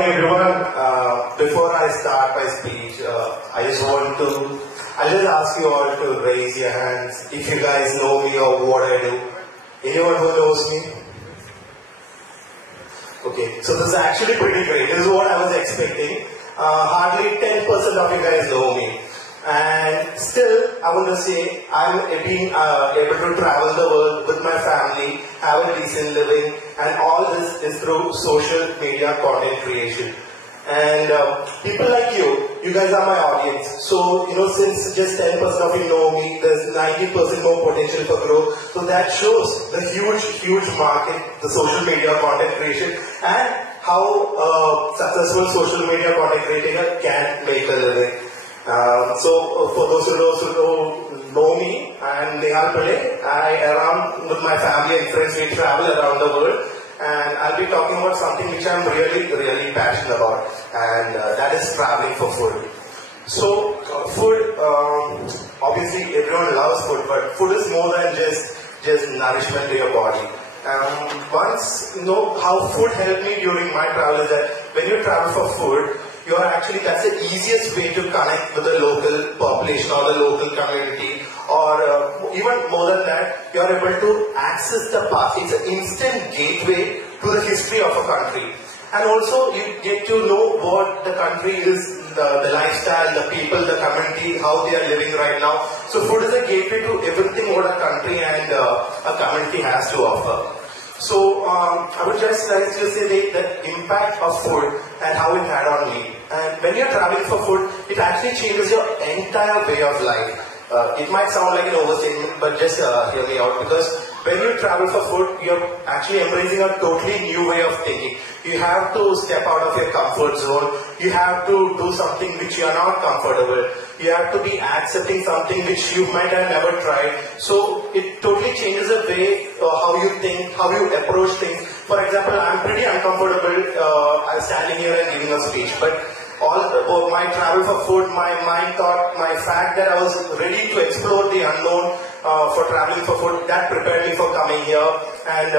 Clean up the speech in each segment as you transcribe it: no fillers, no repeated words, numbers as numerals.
morning, everyone. Before I start my speech, I'll just ask you all to raise your hands if you guys know me or what I do. Anyone who knows me? Okay, so this is actually pretty great. This is what I was expecting. Hardly 10% of you guys know me. And still, I want to say, I'm being able to travel the world with my family, have a decent living, and all this is through social media content creation. And people like you guys are my audience. So, since just 10% of you know me, there's 90% more potential for growth. So that shows the huge market, the social media content creation, and how successful social media content creator can make a living. For those who don't know me, I'm Nihal Pillai. Around with my family and friends, we travel around the world, and I'll be talking about something which I'm really passionate about, and that is traveling for food. So, food, obviously everyone loves food, but food is more than just nourishment to your body. Once how food helped me during my travel is that when you travel for food, that's the easiest way to connect with the local population or the local community, or even more than that, you're able to access the past. It's an instant gateway to the history of a country. And also you get to know what the country is, the lifestyle, the people, the community, how they are living right now. So food is a gateway to everything what a country and a community has to offer. So I would just like to say the impact of food and how it had on me. And when you're traveling for food, it actually changes your entire way of life. It might sound like an overstatement, but just hear me out, because when you travel for food, you're actually embracing a totally new way of thinking. You have to step out of your comfort zone. You have to do something which you are not comfortable. You have to be accepting something which you might have never tried. So it totally changes the way how you think, how you approach things. For example, I'm pretty uncomfortable I'm standing here and giving a speech, but all about my travel for food, my mind thought, my fact that I was ready to explore the unknown for traveling for food, that prepared me for coming here. And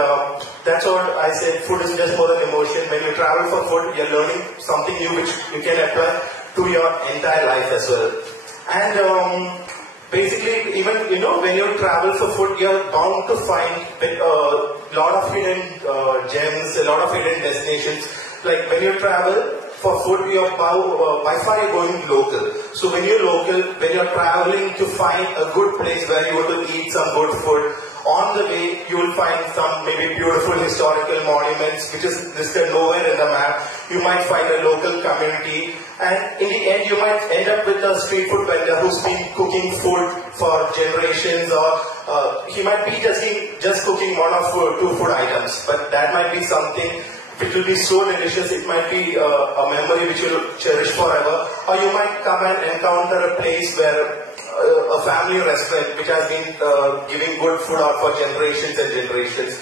that's what I said, food is just more than emotion. When you travel for food, you're learning something new which you can apply to your entire life as well. And basically, even when you travel for food, you're bound to find a lot of hidden gems, a lot of hidden destinations. Like when you travel for food, by far you're going local. So when you're local, when you're traveling to find a good place where you want to eat some good food, on the way you will find some maybe beautiful historical monuments which is listed nowhere in the map. You might find a local community, and in the end you might end up with a street food vendor who's been cooking food for generations, or he might be just cooking one or two food items, but that might be something which will be so delicious. It might be a memory which you'll cherish forever. Or you might come and encounter a place where a family restaurant which has been giving good food out for generations and generations.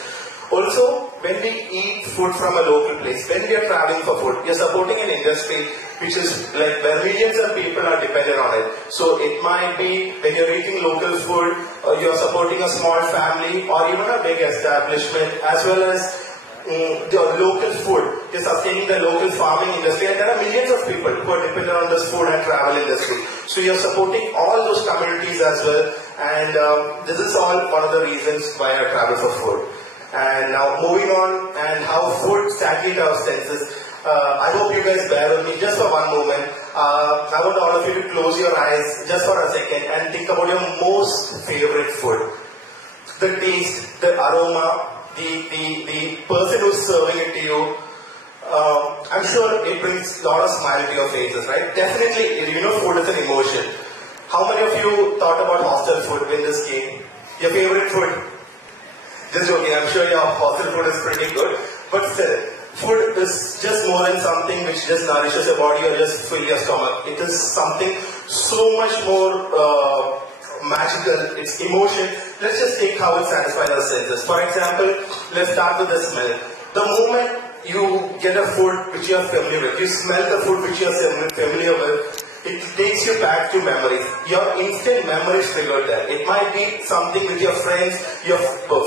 Also, when we eat food from a local place, when we are traveling for food, we are supporting an industry which is like where millions of people are dependent on it. So it might be when you're eating local food, you're supporting a small family or even a big establishment, as well as the local food. You're sustaining the local farming industry, and there are millions of people who are dependent on this food and travel industry. So you're supporting all those communities as well, and this is all one of the reasons why I travel for food. And now moving on, and how food stimulates our senses. I hope you guys bear with me just for one moment. I want all of you to close your eyes just for a second and think about your most favorite food. The taste, the aroma, the person who's serving it to you. I'm sure it brings a lot of smile to your faces, right? Definitely, food is an emotion. How many of you thought about hostel food in this game? Your favorite food? Just joking, I'm sure your hostel food is pretty good. But still, food is just more than something which just nourishes your body or just fill your stomach. It is something so much more magical. It's emotion. Let's just take how it satisfies our senses. For example, let's start with the smell. The moment you get a food which you are familiar with, you smell the food which you are familiar with, it takes you back to memories. Your instant memories triggered there. It might be something with your friends, your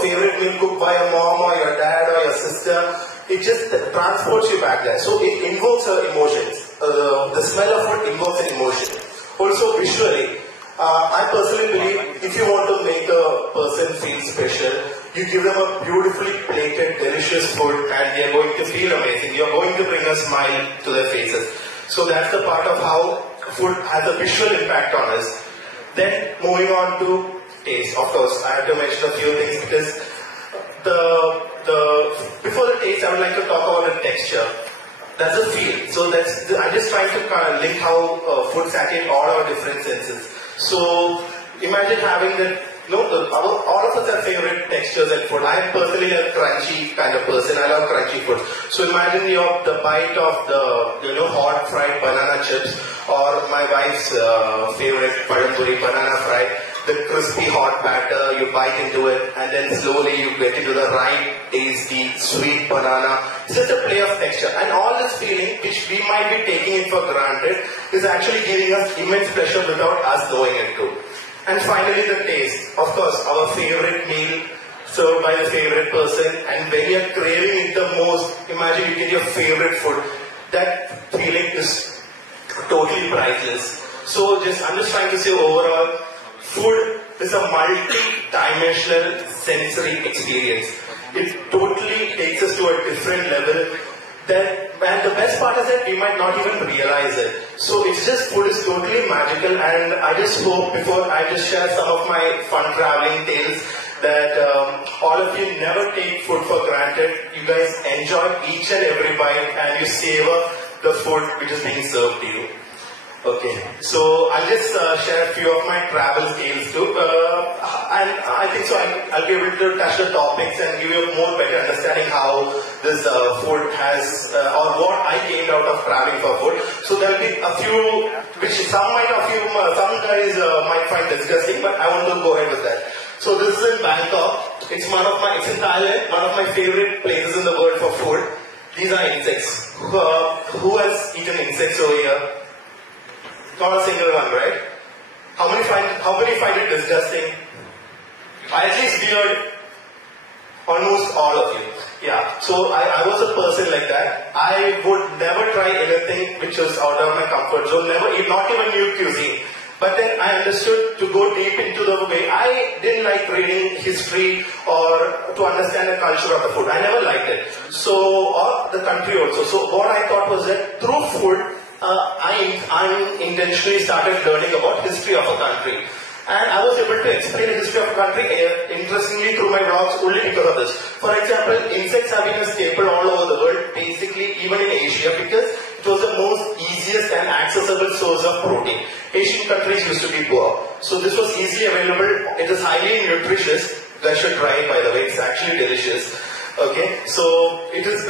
favorite meal cooked by your mom or your dad or your sister. it just transports you back there. So it invokes emotions. The smell of food invokes an emotion. Also visually, I personally believe if you want to make a person feel special, you give them a beautifully plated, delicious food and they are going to feel amazing. You are going to bring a smile to their faces. So that's the part of how food has a visual impact on us. Then moving on to taste. Of course, I have to mention a few things because before the taste, I would like to talk about the texture. That's the feel. So I'm just trying to kind of link how food satisfies all our different senses. So imagine having that. All of us have favorite textures in food. I am personally a crunchy kind of person. I love crunchy food. So imagine the bite of the hot fried banana chips, or my wife's favorite padampuri, banana fry. The crispy hot batter, you bite into it, and then slowly you get into the right, tasty, sweet banana. It's just a play of texture. And all this feeling, which we might be taking it for granted, is actually giving us immense pleasure without us knowing it too. And finally, the taste. Of course, our favorite meal served by the favorite person, and when you are craving it the most, imagine you get your favorite food. That feeling is totally priceless. So I'm just trying to say overall, food is a multi-dimensional sensory experience. It totally takes us to a different level. And the best part is that we might not even realize it. So it's just, food is totally magical, and I just hope before I just share some of my fun traveling tales that all of you never take food for granted. You guys enjoy each and every bite and you savor the food which is being served to you. Okay, so I'll just share a few of my travel tales too, and I think so I'll be able to touch the topics and give you a more better understanding how this food has, or what I gained out of traveling for food. So there'll be a few, which some guys might find disgusting, but I want to go ahead with that. So this is in Bangkok. It's in Thailand, one of my favorite places in the world for food. These are insects. Who has eaten insects over here? Not a single one, right? How many find it disgusting? At least weird. Almost all of you. Yeah. So I was a person like that. I would never try anything which was out of my comfort zone. Not even new cuisine. But then I understood to go deep into the way. I didn't like reading history or to understand the culture of the food. I never liked it. So, or the country also. So what I thought was that through food, I unintentionally started learning about history of a country. And I was able to explain the history of a country interestingly through my vlogs only because of this. For example, insects have been a staple all over the world, basically even in Asia, because it was the most easiest and accessible source of protein. Asian countries used to be poor. So this was easily available. It is highly nutritious. You guys should try it, by the way. It's actually delicious. Okay, so it is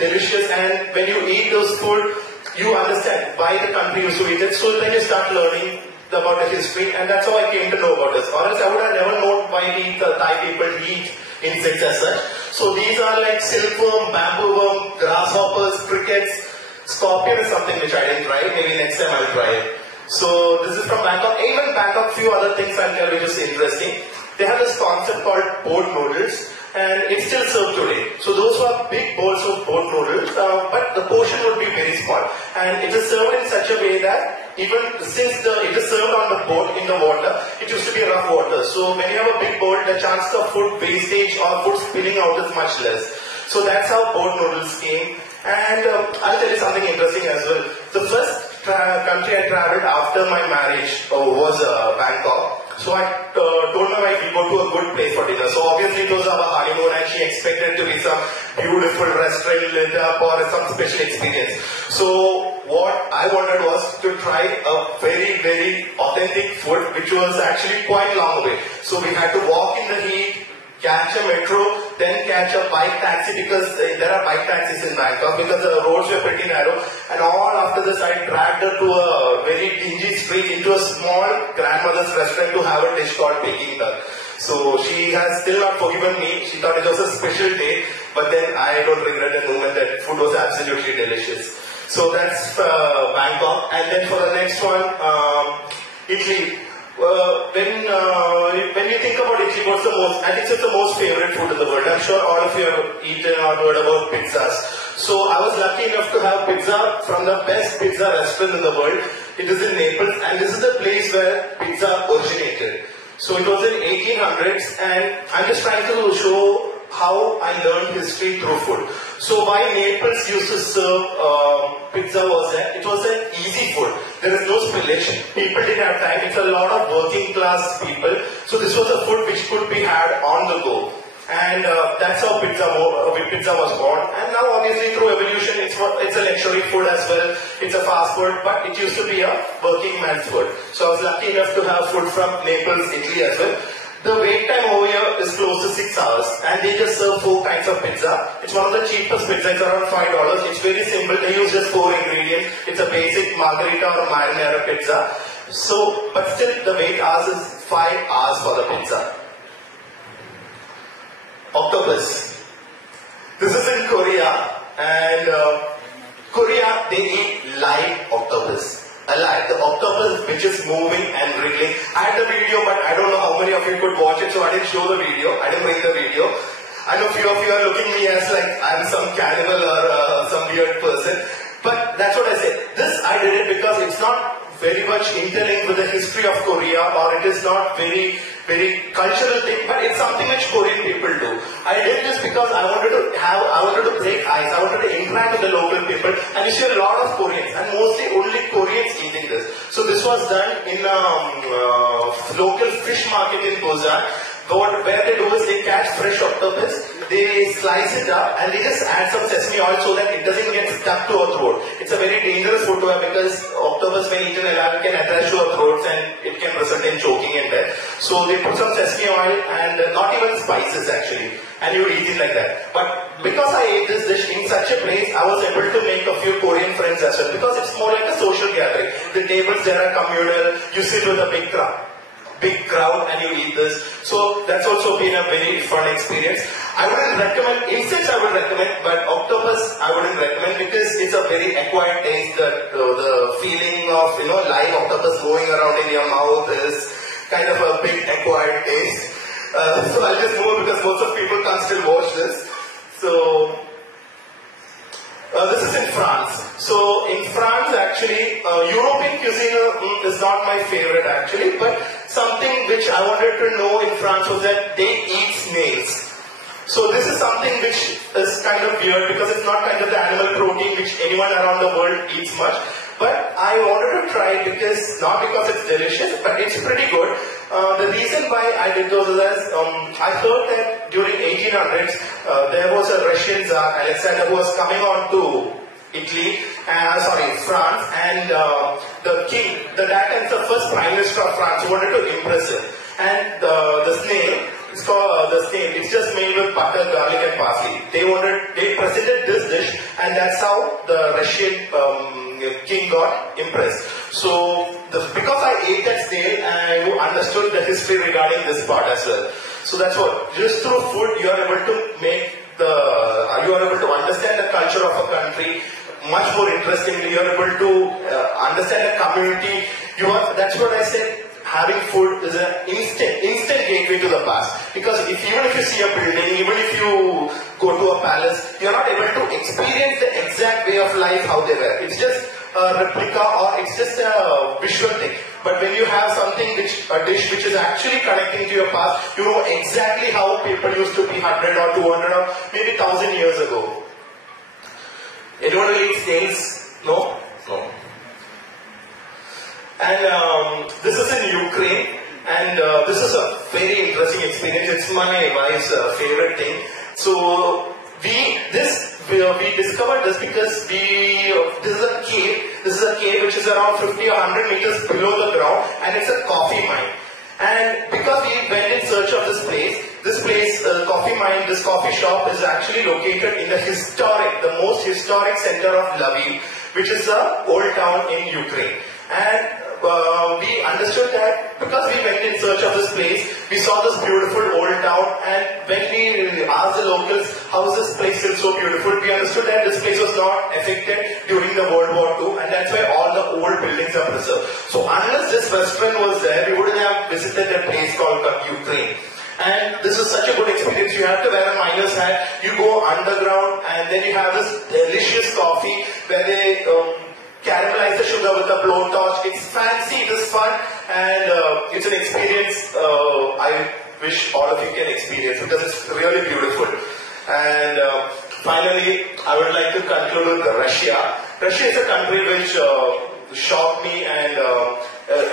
delicious, and when you eat those food, you understand why the country used to eat it. So then you start learning about the history, and that's how I came to know about this. Or else I would have never known why the Thai people eat insects as such. So these are like silkworm, bamboo worm, grasshoppers, crickets. Scorpion is something which I didn't try. Maybe next time I'll try it. So this is from Bangkok. Even Bangkok, few other things I'll tell you which is interesting. They have this concept called boat noodles, and it's still served today. So those who have big bowls of boat noodles, but the portion would be very small. And it is served in such a way that even since it is served on the boat in the water, it used to be rough water. So when you have a big bowl, the chance of food wastage or food spilling out is much less. So that's how boat noodles came. And I'll tell you something interesting as well. The first country I traveled after my marriage was Bangkok. So I told my wife we'll go to a good place for dinner. So obviously it was our honeymoon, and she expected to be some beautiful restaurant lit up or some special experience. So what I wanted was to try a very, very authentic food which was actually quite long way. So we had to walk in the heat, catch a metro, then catch a bike taxi, because there are bike taxis in Bangkok because the roads were pretty narrow. And all after this I dragged her to a very dingy street into a small grandmother's restaurant to have a dish called Peking duck. So she has still not forgiven me. She thought it was a special day, but then I don't regret the moment that food was absolutely delicious. So that's Bangkok. And then for the next one, Italy. when you think about Italy, what's the most? I think it's the most favorite food in the world. I'm sure all of you have eaten or heard about pizzas. So I was lucky enough to have pizza from the best pizza restaurant in the world. It is in Naples, and this is the place where pizza originated. So it was in 1800s, and I'm just trying to show how I learned history through food. So why Naples used to serve pizza was that it was an easy food. There is no spillage. People didn't have time. It's a lot of working class people. So this was a food which could be had on the go. And that's how pizza was born. And now obviously through evolution it's a luxury food as well. It's a fast food, but it used to be a working man's food. So I was lucky enough to have food from Naples, Italy as well. The wait time over here is close to 6 hours, and they just serve 4 kinds of pizza. It's one of the cheapest pizza. It's around $5. It's very simple. They use just 4 ingredients. It's a basic margherita or marinara pizza. So, but still the wait hours is 5 hours for the pizza. Octopus. This is in Korea, and Korea, they eat live octopus. Alive. The octopus which is moving and wriggling. I had the video, but I don't know how many of you could watch it, so I didn't show the video. I didn't bring the video. I know few of you are looking at me as like I'm some cannibal or some weird person. But that's what I said. This I did it because it's not very much interlinked with the history of Korea, or it is not very cultural thing, but it's something which Korean people do. I did this because I wanted to break ice, I wanted to interact with the local people, and you see a lot of Koreans, and mostly only Koreans eating this. So this was done in a local fish market in Busan. Where they do is they catch fresh octopus, they slice it up, and they just add some sesame oil so that it doesn't get stuck to our throat. It's a very dangerous food to have because octopus when eaten alive can attach to our throats and it can result in choking and death. So they put some sesame oil and not even spices actually, and you eat it like that. But because I ate this dish in such a place, I was able to make a few Korean friends as well, because it's more like a social gathering. The tables there are communal, you sit with a big crowd and you eat this. So that's also been a very fun experience. I wouldn't recommend, insects I would recommend, but octopus I wouldn't recommend because it's a very acquired taste. The feeling of live octopus going around in your mouth is kind of a big acquired taste. So I'll just move because most of people can't still watch this. So this is in France. So in France actually, European cuisine is not my favorite actually, but something which I wanted to know in France was that they eat snails. So this is something which is kind of weird because it's not kind of the animal protein which anyone around the world eats much. But I wanted to try it because, not because it's delicious, but it's pretty good. The reason why I did those is I heard that during 1800s there was a Russian Tsar, Alexander, who was coming on to France, and the king, the first prime minister of France, wanted to impress him. And the snail, it's called the snail, it's just made with butter, garlic and parsley. They presented this dish, and that's how the Russian king got impressed. So, because I ate that snail, I understood the history regarding this part as well. So that's what, just through food, you are able to understand the culture of a country much more interestingly. You are able to understand the community. That's what I said. Having food is an instant gateway to the past. Because even if you see a building, even if you go to a palace, you are not able to experience the exact way of life how they were. It's just a replica, or it's just a visual thing. But when you have something a dish which is actually connecting to your past, you know exactly how people used to be 100 or 200 or maybe 1,000 years ago. Anyone will eat snails? No? No. And this is in Ukraine, and this is a very interesting experience. It's my wife's favorite thing. So we discovered this because this is a cave which is around 50 or 100 meters below the ground, and it's a coffee mine. And because we went in search of this place, coffee mine, this coffee shop is actually located in the most historic center of Lviv, which is an old town in Ukraine. And we understood that because we went in search of this place, we saw this beautiful old town, and when we asked the locals, how is this place still so beautiful, we understood that this place was not affected during the World War II, and that's why all the old buildings are preserved. So unless this restaurant was there, we wouldn't have visited a place called Ukraine. And this is such a good experience. You have to wear a miner's hat, you go underground, and then you have this delicious coffee where they caramelize the sugar with a blowtorch. It's fancy, it's fun, and it's an experience I wish all of you can experience because it's really beautiful. And finally, I would like to conclude with Russia. Russia is a country which shocked me, and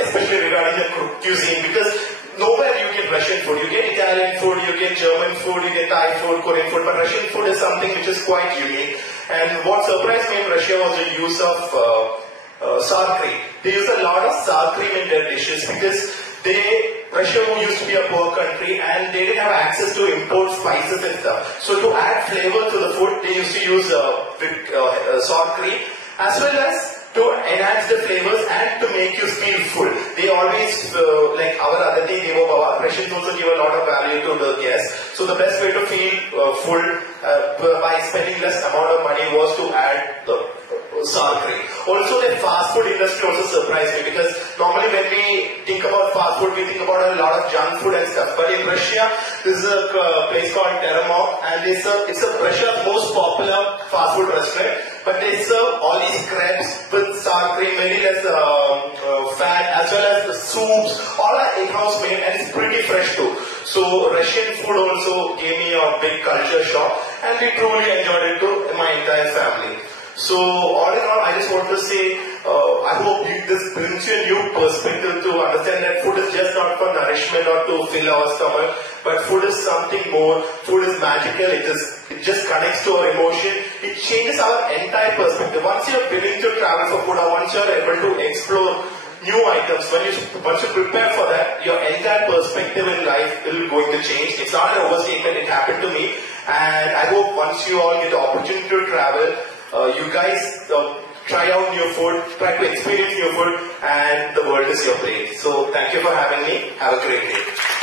especially regarding the cuisine, because nowhere you get Russian food. You get Italian food, you get German food, you get Thai food, Korean food, but Russian food is something which is quite unique. And what surprised me in Russia was the use of sour cream. They use a lot of sour cream in their dishes because Russia used to be a poor country and they didn't have access to import spices and stuff. So to add flavor to the food, they used to use sour cream as well as to enhance the flavors and to make you feel full. They always, like our Adati Devo Bhava, Russians also give a lot of value to the guests. So the best way to feel full by spending less amount of money was to add the sour cream. Also, the fast food industry also surprised me because normally when we think about fast food, we think about a lot of junk food and stuff. But in Russia, this is a place called Teramok, and it's Russia's most popular fast food restaurant. But they serve all these crepes with sour cream, very less fat, as well as the soups. All are in-house made and it's pretty fresh too. So Russian food also gave me a big culture shock, and we truly enjoyed it too, my entire family. So all in all, I just want to say, I hope this brings you a new perspective to understand that food is just not for nourishment or to fill our stomach, but food is something more. Food is magical. It just connects to our emotion. It changes our entire perspective. Once you're willing to travel for food, or once you're able to explore new items, once you prepare for that, your entire perspective in life will going to change. It's not an overstatement. It happened to me, and I hope once you all get the opportunity to travel, you guys try out new food, try to experience new food, and the world is your place. So thank you for having me. Have a great day.